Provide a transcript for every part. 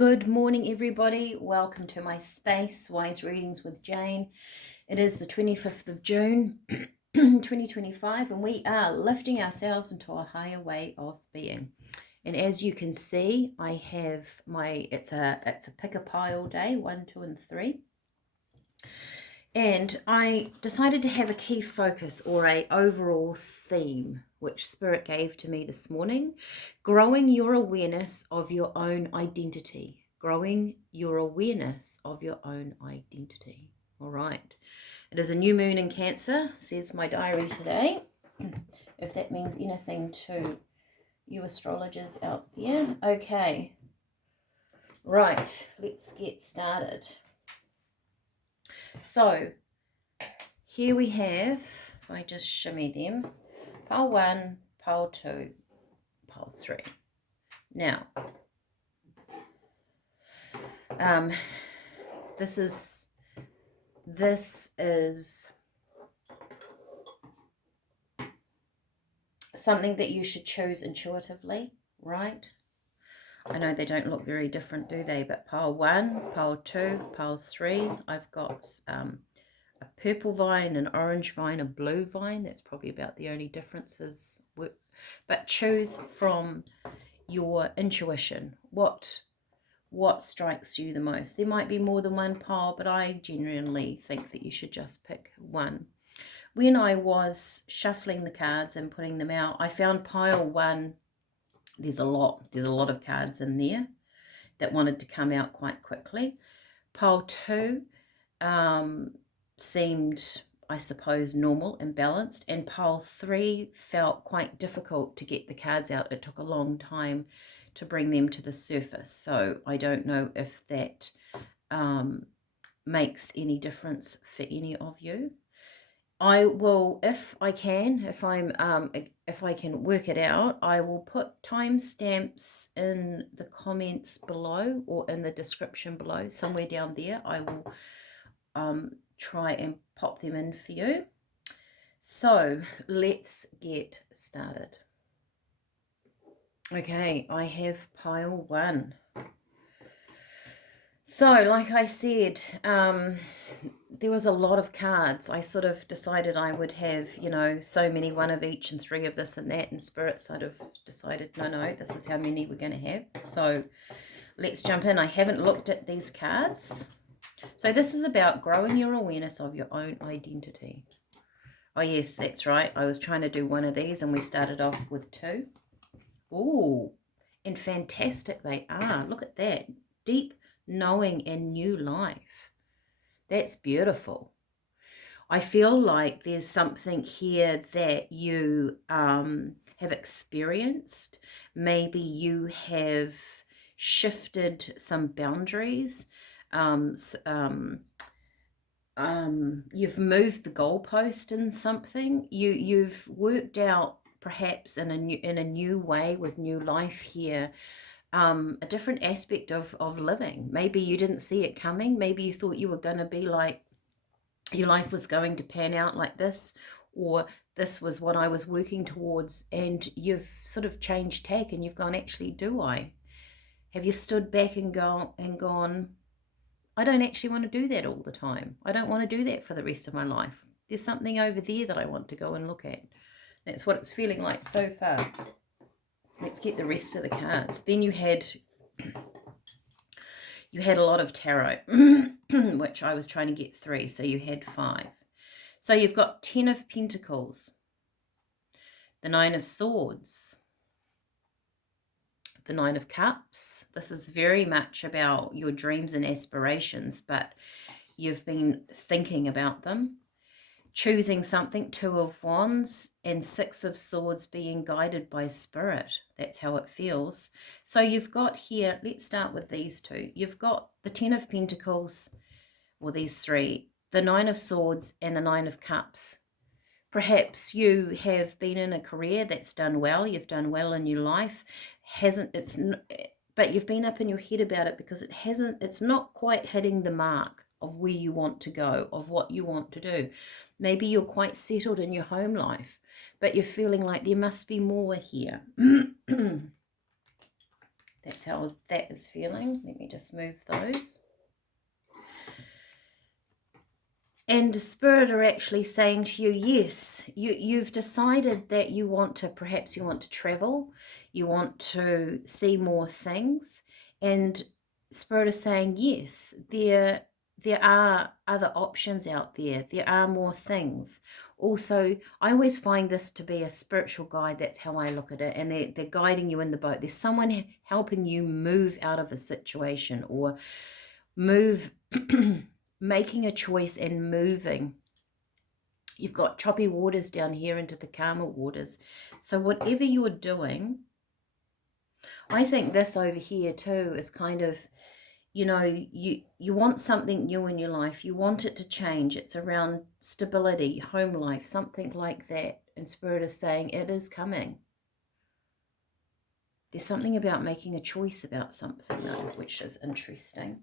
Good morning, everybody. Welcome to my space, Wise Readings with Jane. It is the 25th of June, 2025, and we are lifting ourselves into a higher way of being. And as you can see, I have it's a pick a pile day, 1, 2, and 3. And I decided to have a key focus or a overall theme, which Spirit gave to me this morning: growing your awareness of your own identity. Growing your awareness of your own identity. All right. It is a new moon in Cancer, says my diary today. If that means anything to you astrologers out there. Okay. Right. Let's get started. So, here we have, if I just shimmy them, pile 1, pile 2, pile 3. Now, this is something that you should choose intuitively, right? I know they don't look very different, do they? But pile 1, pile 2, pile 3, I've got a purple vine, an orange vine, a blue vine. That's probably about the only differences. But choose from your intuition. What strikes you the most? There might be more than one pile, but I genuinely think that you should just pick one. When I was shuffling the cards and putting them out, I found pile 1, there's a lot of cards in there that wanted to come out quite quickly. Pile 2 seemed, I suppose, normal and balanced, and pile 3 felt quite difficult to get the cards out. It took a long time to bring them to the surface, so I don't know if that makes any difference for any of you. I will, if I can work it out, I will put timestamps in the comments below or in the description below, somewhere down there. I will try and pop them in for you. So let's get started. Okay, I have pile 1. So, like I said, there was a lot of cards. I sort of decided I would have, so many, one of each and 3 of this and that, and Spirit sort of decided, no, this is how many we're going to have. So let's jump in. I haven't looked at these cards. So this is about growing your awareness of your own identity. Oh, yes, that's right. I was trying to do one of these, and we started off with 2. Ooh, and fantastic they are. Look at that. Deep knowing and new life. That's beautiful. I feel like there's something here that you have experienced. Maybe you have shifted some boundaries. You've moved the goalpost in something. You've worked out perhaps in a new way with new life here. A different aspect of living. Maybe you didn't see it coming. Maybe you thought you were going to be like, your life was going to pan out like this, or this was what I was working towards, and you've sort of changed tack and you've gone, actually, do I? Have you stood back and gone, I don't actually want to do that all the time. I don't want to do that for the rest of my life. There's something over there that I want to go and look at. That's what it's feeling like so far. Let's get the rest of the cards. Then you had a lot of tarot, which I was trying to get 3, so you had 5. So you've got 10 of Pentacles, the 9 of Swords, the 9 of Cups. This is very much about your dreams and aspirations, but you've been thinking about them. Choosing something, 2 of Wands, and 6 of Swords, being guided by Spirit. That's how it feels. So you've got here, let's start with these 2. You've got the 10 of Pentacles, or these 3, the 9 of Swords, and the 9 of Cups. Perhaps you have been in a career that's done well. You've done well in your life. But you've been up in your head about it because it's not quite hitting the mark of where you want to go, of what you want to do. Maybe you're quite settled in your home life, but you're feeling like there must be more here. That That's how that is feeling. Let me just move those. And Spirit are actually saying to you, yes, you've decided that you want to, perhaps you want to travel, you want to see more things. And Spirit is saying, yes, there are other options out there. There are more things. Also, I always find this to be a spiritual guide. That's how I look at it. And they're guiding you in the boat. There's someone helping you move out of a situation or move, making a choice and moving. You've got choppy waters down here into the calmer waters. So whatever you're doing, I think this over here too is kind of, you know, you want something new in your life. You want it to change. It's around stability, home life, something like that. And Spirit is saying it is coming. There's something about making a choice about something though, which is interesting.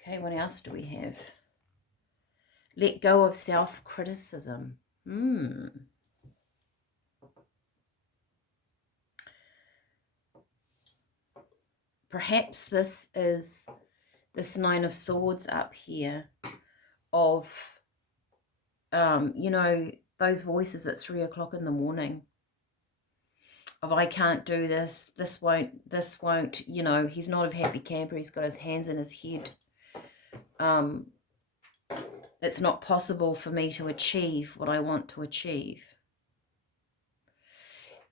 Okay, what else do we have? Let go of self-criticism. Perhaps this is this Nine of Swords up here of, you know, those voices at 3 o'clock in the morning of, I can't do this, this won't, you know, he's not a happy camper, he's got his hands in his head. It's not possible for me to achieve what I want to achieve.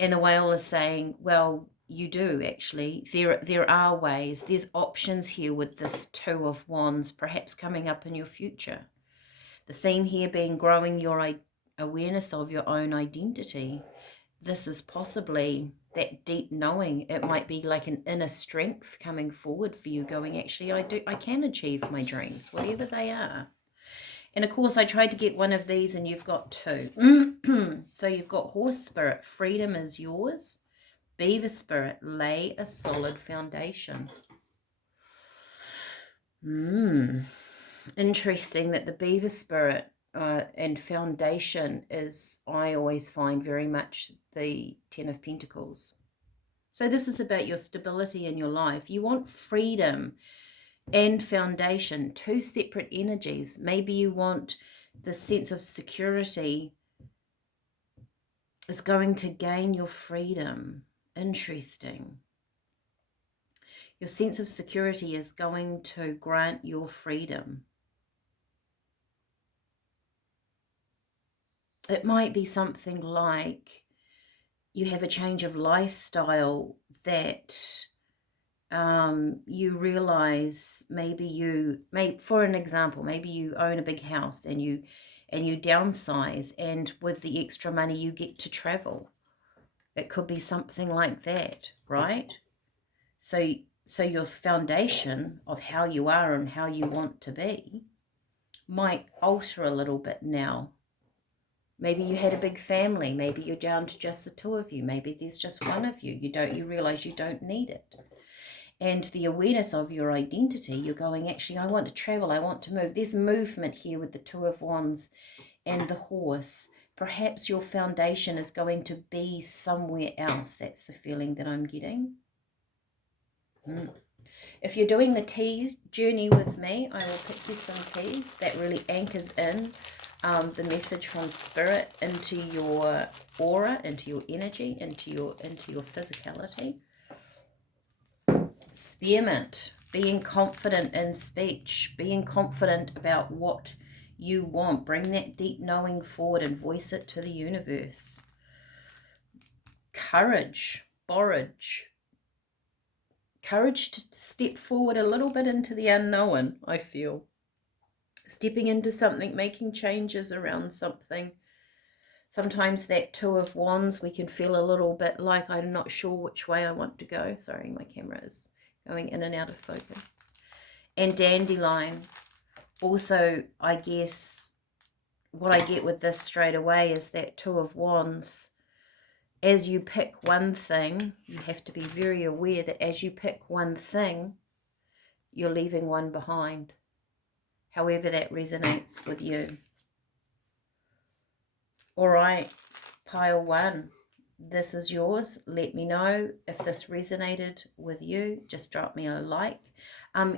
And the whale is saying, well, you do actually. There are ways. There's options here with this Two of Wands perhaps coming up in your future. The theme here being growing your awareness of your own identity. This is possibly that deep knowing. It might be like an inner strength coming forward for you going, actually, I can achieve my dreams, whatever they are. And of course, I tried to get one of these and you've got two. So you've got Horse Spirit, freedom is yours. Beaver Spirit, lay a solid foundation. Interesting that the Beaver Spirit and foundation is, I always find, very much the Ten of Pentacles. So this is about your stability in your life. You want freedom and foundation, two separate energies. Maybe you want the sense of security is going to gain your freedom. Interesting. Your sense of security is going to grant your freedom. It might be something like you have a change of lifestyle that you realize, for an example, maybe you own a big house and you downsize, and with the extra money you get to travel. It could be something like that, right? So your foundation of how you are and how you want to be might alter a little bit now. Maybe you had a big family. Maybe you're down to just the two of you. Maybe there's just one of you. You realize you don't need it. And the awareness of your identity, you're going, actually, I want to travel. I want to move. There's movement here with the Two of Wands and the Horse. Perhaps your foundation is going to be somewhere else. That's the feeling that I'm getting. If you're doing the teas journey with me, I will pick you some teas that really anchors in the message from Spirit into your aura, into your energy, into your physicality. Spearmint, being confident in speech, being confident about what you want. Bring that deep knowing forward and voice it to the universe. Courage, borage. Courage to step forward a little bit into the unknown, I feel. Stepping into something, making changes around something. Sometimes that Two of Wands, we can feel a little bit like, I'm not sure which way I want to go. Sorry, my camera is going in and out of focus. And dandelion. Also, I guess what I get with this straight away is that Two of Wands. As you pick one thing, you have to be very aware that as you pick one thing, you're leaving one behind. However that resonates with you. All right, pile one. this is yours. Let me know if this resonated with you. Just drop me a like.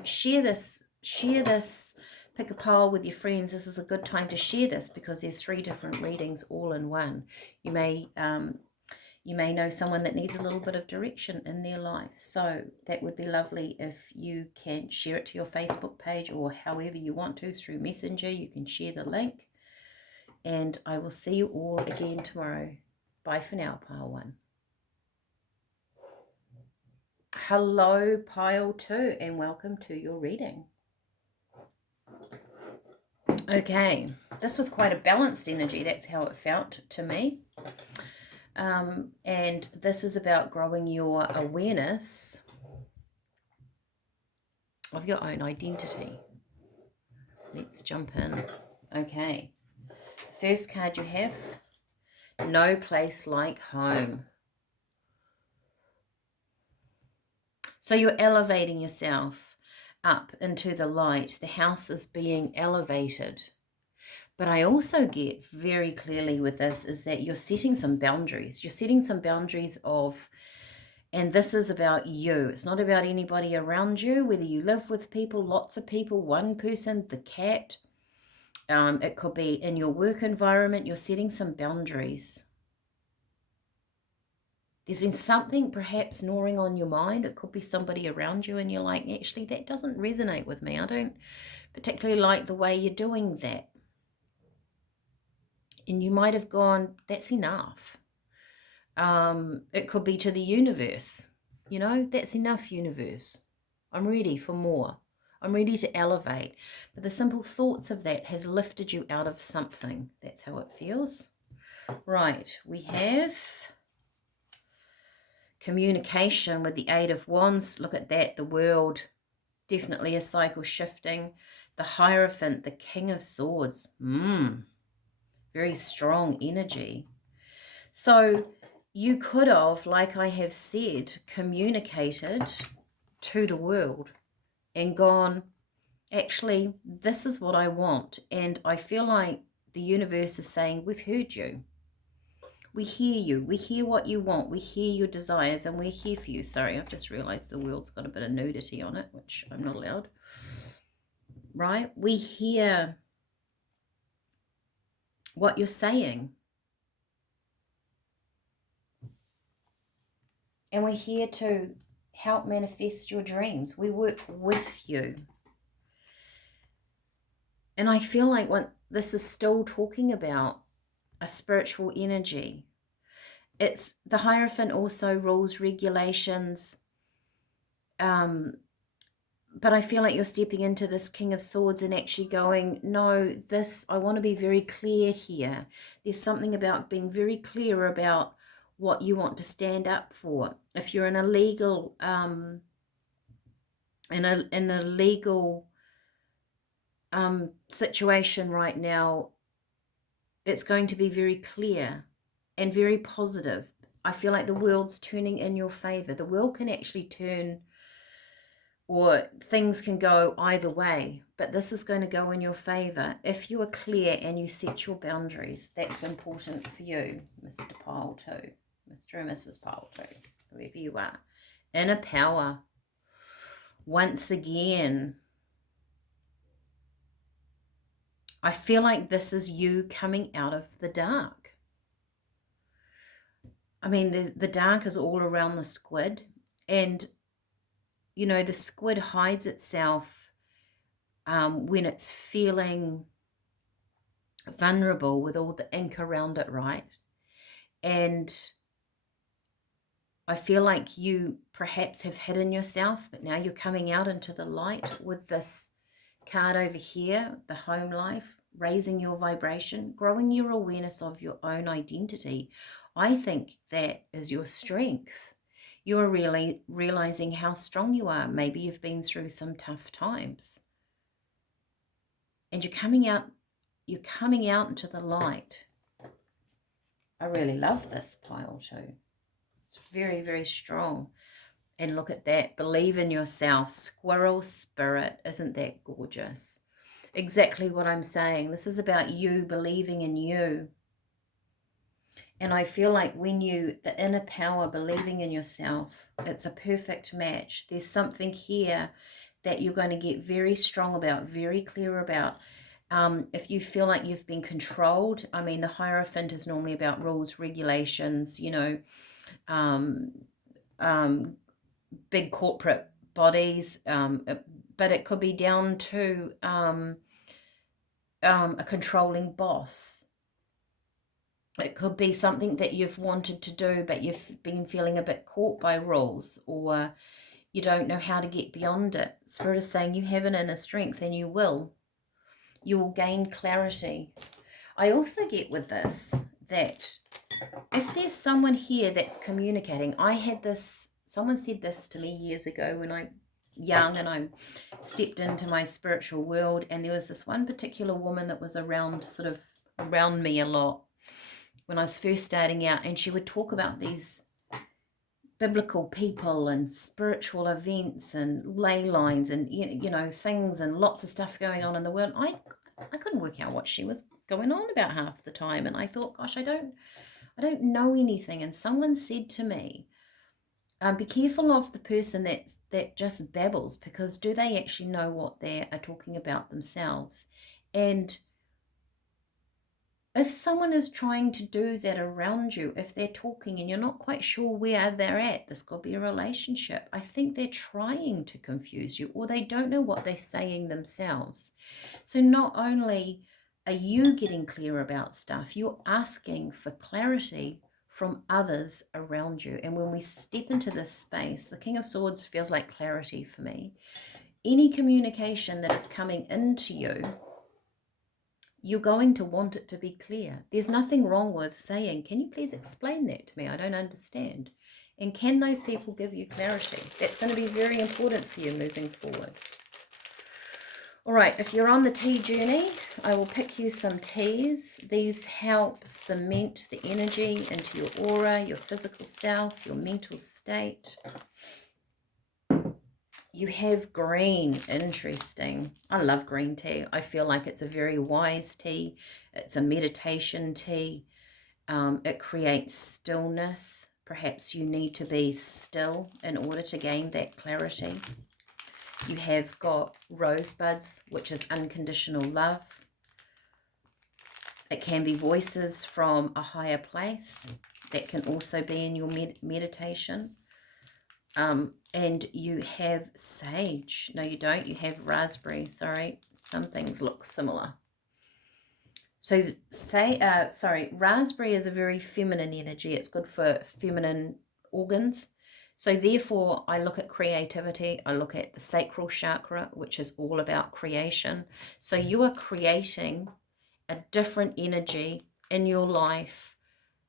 Share this. Pick a pile with your friends. This is a good time to share this because there's 3 different readings all in one. You may know someone that needs a little bit of direction in their life. So that would be lovely if you can share it to your Facebook page or however you want to through Messenger. You can share the link. And I will see you all again tomorrow. Bye for now, Pile 1. Hello, Pile 2, and welcome to your reading. Okay, this was quite a balanced energy. That's how it felt to me. And this is about growing your awareness of your own identity. Let's jump in. Okay, first card you have, no place like home. So you're elevating yourself up into the light. The house is being elevated. But I also get very clearly with this is that you're setting some boundaries. You're setting some boundaries of, and this is about you. It's not about anybody around you, whether you live with people, lots of people, one person, the cat. It could be in your work environment. You're setting some boundaries. There's been something perhaps gnawing on your mind. It could be somebody around you and you're like, actually, that doesn't resonate with me. I don't particularly like the way you're doing that. And you might have gone, that's enough. It could be to the universe. You know, that's enough, universe. I'm ready for more. I'm ready to elevate. But the simple thoughts of that has lifted you out of something. That's how it feels. Right, we have communication with the 8 of Wands. Look at that, the world. Definitely a cycle shifting. The Hierophant, the King of Swords. Very strong energy. So you could have, like I have said, communicated to the world and gone, actually, this is what I want. And I feel like the universe is saying, we've heard you. We hear you. We hear what you want. We hear your desires and we're here for you. Sorry, I've just realized the world's got a bit of nudity on it, which I'm not allowed. Right? We hear what you're saying. And we're here to help manifest your dreams. We work with you. And I feel like this is still talking about a spiritual energy. It's the Hierophant also rules regulations. But I feel like you're stepping into this King of Swords and actually going, no, I want to be very clear here. There's something about being very clear about what you want to stand up for. If you're in a legal, situation right now, it's going to be very clear and very positive. I feel like the world's turning in your favor. The world can actually turn, or things can go either way, but this is going to go in your favor if you are clear and you set your boundaries. That's important for you, Mr. Pile 2, Mr. and Mrs. Pile 2, whoever you are. Inner power. Once again, I feel like this is you coming out of the dark. I mean, the dark is all around the squid, and you know, the squid hides itself when it's feeling vulnerable with all the ink around it, right? And I feel like you perhaps have hidden yourself, but now you're coming out into the light with this card over here, the home life, raising your vibration, growing your awareness of your own identity. I think that is your strength. You're really realizing how strong you are. Maybe you've been through some tough times. And you're coming out into the light. I really love this Pile 2. It's very, very strong. And look at that. Believe in yourself. Squirrel spirit. Isn't that gorgeous? Exactly what I'm saying. This is about you believing in you. And I feel like when the inner power, believing in yourself, it's a perfect match. There's something here that you're going to get very strong about, very clear about. If you feel like you've been controlled, I mean, the Hierophant is normally about rules, regulations, um, um, big corporate bodies, but it could be down to a controlling boss. It could be something that you've wanted to do, but you've been feeling a bit caught by rules, or you don't know how to get beyond it. Spirit is saying you have an inner strength and you will. You will gain clarity. I also get with this that if there's someone here that's communicating, I had this, someone said this to me years ago when I young and I stepped into my spiritual world, and there was this one particular woman that was around me a lot when I was first starting out, and she would talk about these biblical people and spiritual events and ley lines and things and lots of stuff going on in the world. I couldn't work out what she was going on about half the time, and I thought, gosh, I don't know anything. And someone said to me, be careful of the person that just babbles, because do they actually know what they are talking about themselves? And if someone is trying to do that around you, if they're talking and you're not quite sure where they're at, this could be a relationship. I think they're trying to confuse you, or they don't know what they're saying themselves. So not only are you getting clear about stuff, you're asking for clarity from others around you. And when we step into this space, the King of Swords feels like clarity for me. Any communication that is coming into you, you're going to want it to be clear. There's nothing wrong with saying, can you please explain that to me? I don't understand. And can those people give you clarity? That's going to be very important for you moving forward. All right, if you're on the tea journey, I will pick you some teas. These help cement the energy into your aura, your physical self, your mental state. You have green. Interesting. I love green tea. I feel like it's a very wise tea. It's a meditation tea. It creates stillness. Perhaps you need to be still in order to gain that clarity. You have got rosebuds, which is unconditional love. It can be voices from a higher place. That can also be in your meditation. And you have sage. No, you don't. You have raspberry. Sorry, some things look similar. So raspberry is a very feminine energy. It's good for feminine organs. So therefore, I look at creativity. I look at the sacral chakra, which is all about creation. So you are creating a different energy in your life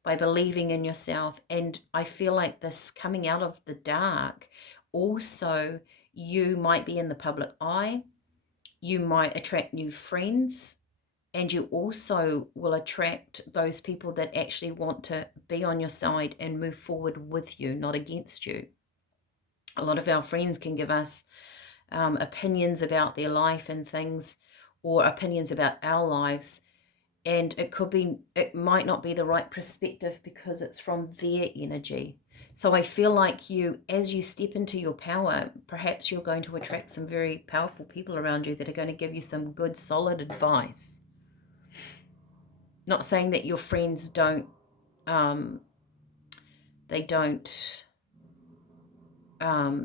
by believing in yourself. And I feel like this coming out of the dark, also you might be in the public eye, you might attract new friends, and you also will attract those people that actually want to be on your side and move forward with you, not against you. A lot of our friends can give us opinions about their life and things, or opinions about our lives, and it might not be the right perspective because it's from their energy. So I feel like as you step into your power, perhaps you're going to attract some very powerful people around you that are going to give you some good, solid advice. Not saying that your friends don't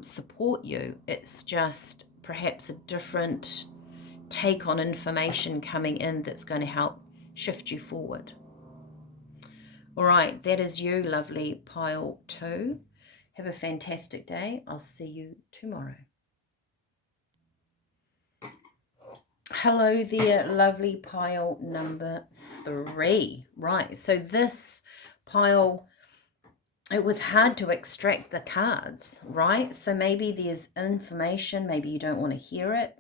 support you. It's just perhaps a different take on information coming in that's going to help shift you forward. All right, that is you, lovely pile 2. Have a fantastic day. I'll see you tomorrow. Hello there, lovely pile number 3. Right, so this pile, it was hard to extract the cards, right? So maybe there's information, maybe you don't want to hear it.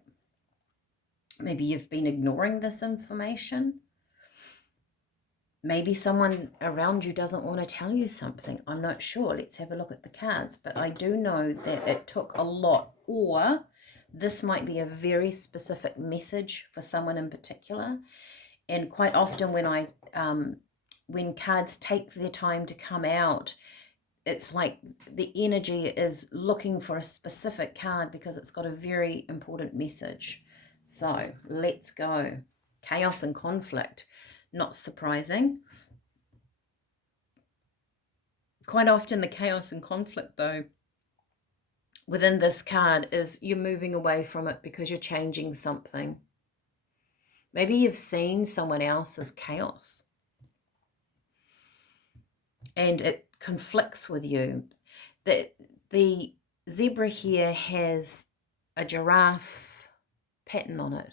Maybe you've been ignoring this information. Maybe someone around you doesn't want to tell you something. I'm not sure. Let's have a look at the cards. But I do know that it took a lot, or this might be a very specific message for someone in particular. And quite often when I when cards take their time to come out, it's like the energy is looking for a specific card because it's got a very important message. So let's go. Chaos and conflict. Not surprising. Quite often the chaos and conflict, though, within this card is you're moving away from it because you're changing something. Maybe you've seen someone else's chaos and it conflicts with you. The zebra here has a giraffe pattern on it.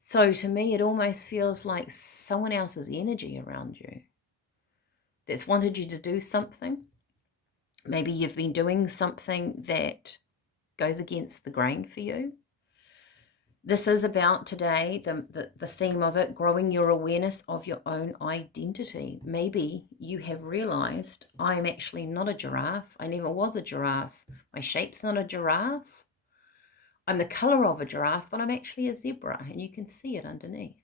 So to me, it almost feels like someone else's energy around you that's wanted you to do something. Maybe you've been doing something that goes against the grain for you. This is about today, the theme of it, growing your awareness of your own identity. Maybe you have realized I'm actually not a giraffe. I never was a giraffe. My shape's not a giraffe. I'm the color of a giraffe, but I'm actually a zebra, and you can see it underneath.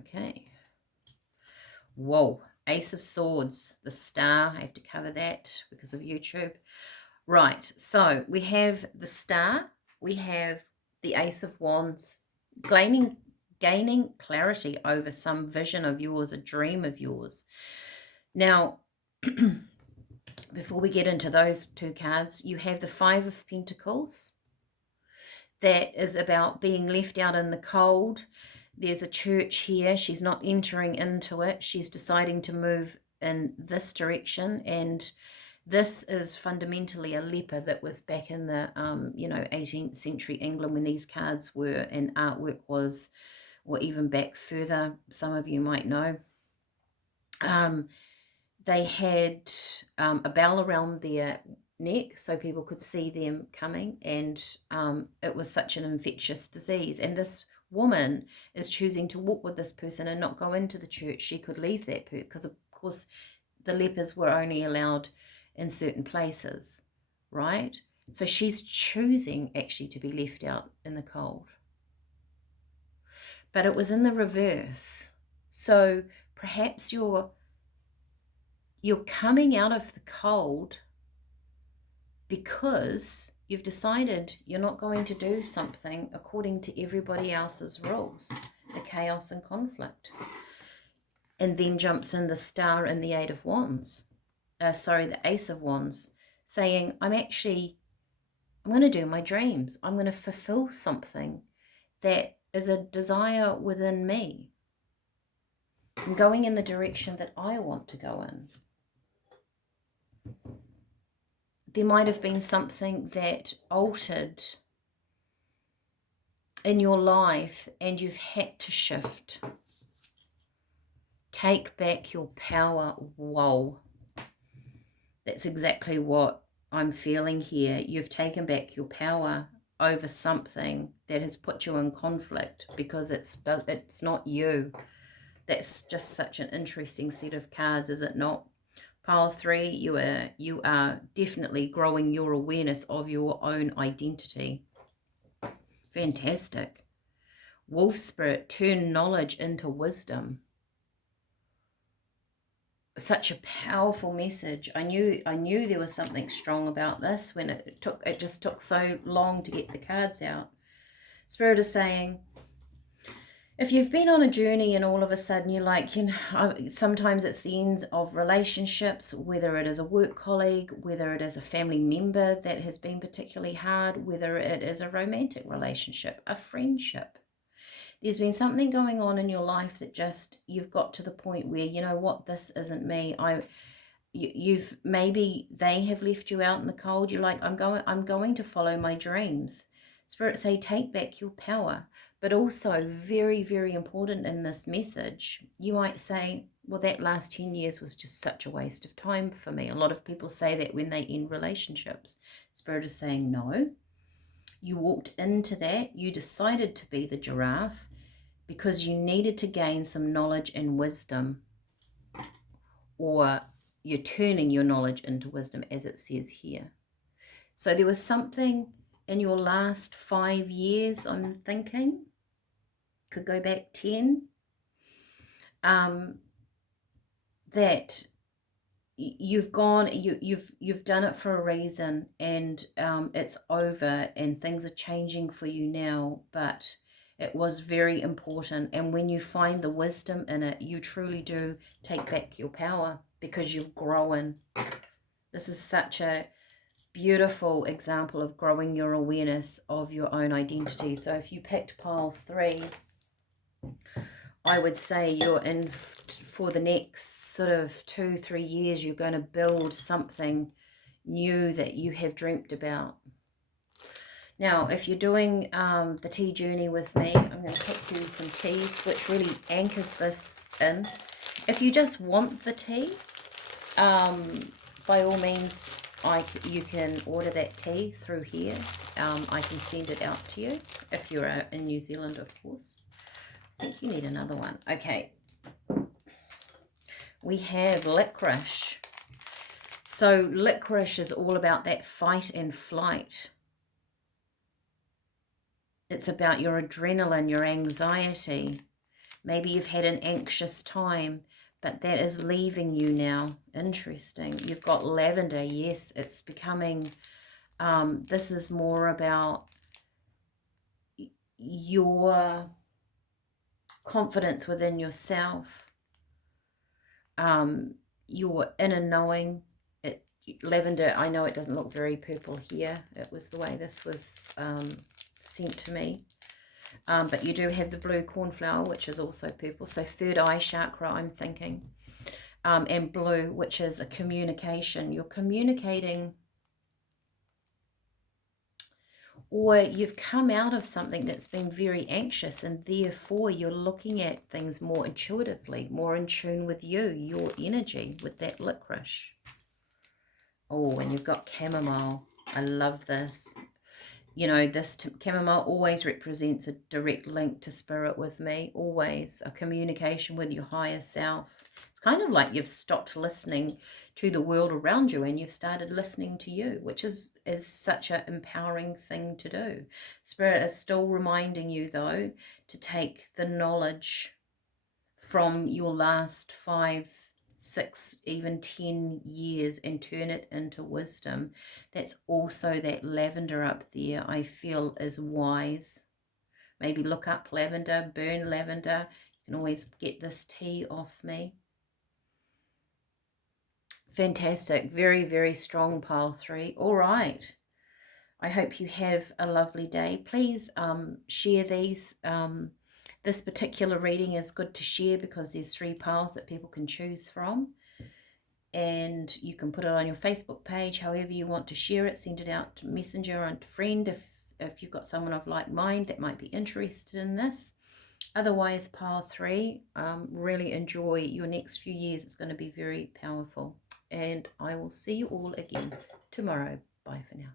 Okay. Whoa, Ace of Swords, the star. I have to cover that because of YouTube. Right, so we have the star, we have the Ace of Wands, gaining clarity over some vision of yours, a dream of yours. Now, before we get into those two cards, you have the Five of Pentacles. That is about being left out in the cold. There's a church here. She's not entering into it. She's deciding to move in this direction, and this is fundamentally a leper that was back in the 18th century England when these cards were and artwork was, or even back further, some of you might know. They had a bell around their neck so people could see them coming, and it was such an infectious disease. And this woman is choosing to walk with this person and not go into the church. She could leave that because, of course, the lepers were only allowed in certain places, right? So she's choosing actually to be left out in the cold. But it was in the reverse. So perhaps you're coming out of the cold because you've decided you're not going to do something according to everybody else's rules, the chaos and conflict. And then jumps in the star and the Eight of Wands. The Ace of Wands, saying, I'm going to do my dreams. I'm going to fulfill something that is a desire within me. I'm going in the direction that I want to go in. There might have been something that altered in your life and you've had to shift. Take back your power. Whoa. That's exactly what I'm feeling here. You've taken back your power over something that has put you in conflict because it's not you. That's just such an interesting set of cards, is it not? Pile 3, you are definitely growing your awareness of your own identity. Fantastic. Wolf Spirit, turn knowledge into wisdom. Such a powerful message. I knew there was something strong about this when it just took so long to get the cards out. Spirit is saying, if you've been on a journey and all of a sudden you're like, sometimes it's the end of relationships, whether it is a work colleague, whether it is a family member that has been particularly hard, whether it is a romantic relationship, a friendship. There's been something going on in your life that just, you've got to the point where, you know what, this isn't me. Maybe they have left you out in the cold. You're like, I'm going to follow my dreams. Spirit say, take back your power. But also very, very important in this message, you might say, well, that last 10 years was just such a waste of time for me. A lot of people say that when they end relationships. Spirit is saying, no, you walked into that. You decided to be the giraffe because you needed to gain some knowledge and wisdom, or you're turning your knowledge into wisdom, as it says here. So there was something in your last 5 years, I'm thinking, could go back 10, that you've done it for a reason, and it's over, and things are changing for you now, but it was very important. And when you find the wisdom in it, you truly do take back your power, because you've grown. This is such a beautiful example of growing your awareness of your own identity. So if you picked pile 3, I would say you're in for the next sort of 2-3 years. You're going to build something new that you have dreamt about. Now, if you're doing the tea journey with me, I'm going to pick you some teas, which really anchors this in. If you just want the tea, by all means, you can order that tea through here. I can send it out to you if you're in New Zealand, of course. I think you need another one. Okay. We have licorice. So licorice is all about that fight and flight. It's about your adrenaline, your anxiety. Maybe you've had an anxious time, but that is leaving you now. Interesting. You've got lavender. Yes, it's becoming, this is more about your confidence within yourself, your inner knowing. Lavender, I know it doesn't look very purple here. It was the way this was sent to me. But you do have the blue cornflower, which is also purple. So third eye chakra, I'm thinking. And blue, which is a communication. You're communicating, or you've come out of something that's been very anxious, and therefore you're looking at things more intuitively, more in tune with you, your energy, with that licorice. Oh, and you've got chamomile. I love this. You know, this chamomile always represents a direct link to spirit with me, always a communication with your higher self. It's kind of like you've stopped listening to the world around you and you've started listening to you, which is such an empowering thing to do. Spirit is still reminding you, though, to take the knowledge from your last 5, 6, even 10 years and turn it into wisdom. That's also that lavender up there, I feel, is wise. Maybe look up lavender, burn lavender. You can always get this tea off me. Fantastic. Very, very strong pile 3. All right. I hope you have a lovely day. Please share these. This particular reading is good to share because there's 3 piles that people can choose from. And you can put it on your Facebook page, however you want to share it. Send it out to Messenger and to friend if you've got someone of like mind that might be interested in this. Otherwise, pile 3, really enjoy your next few years. It's going to be very powerful. And I will see you all again tomorrow. Bye for now.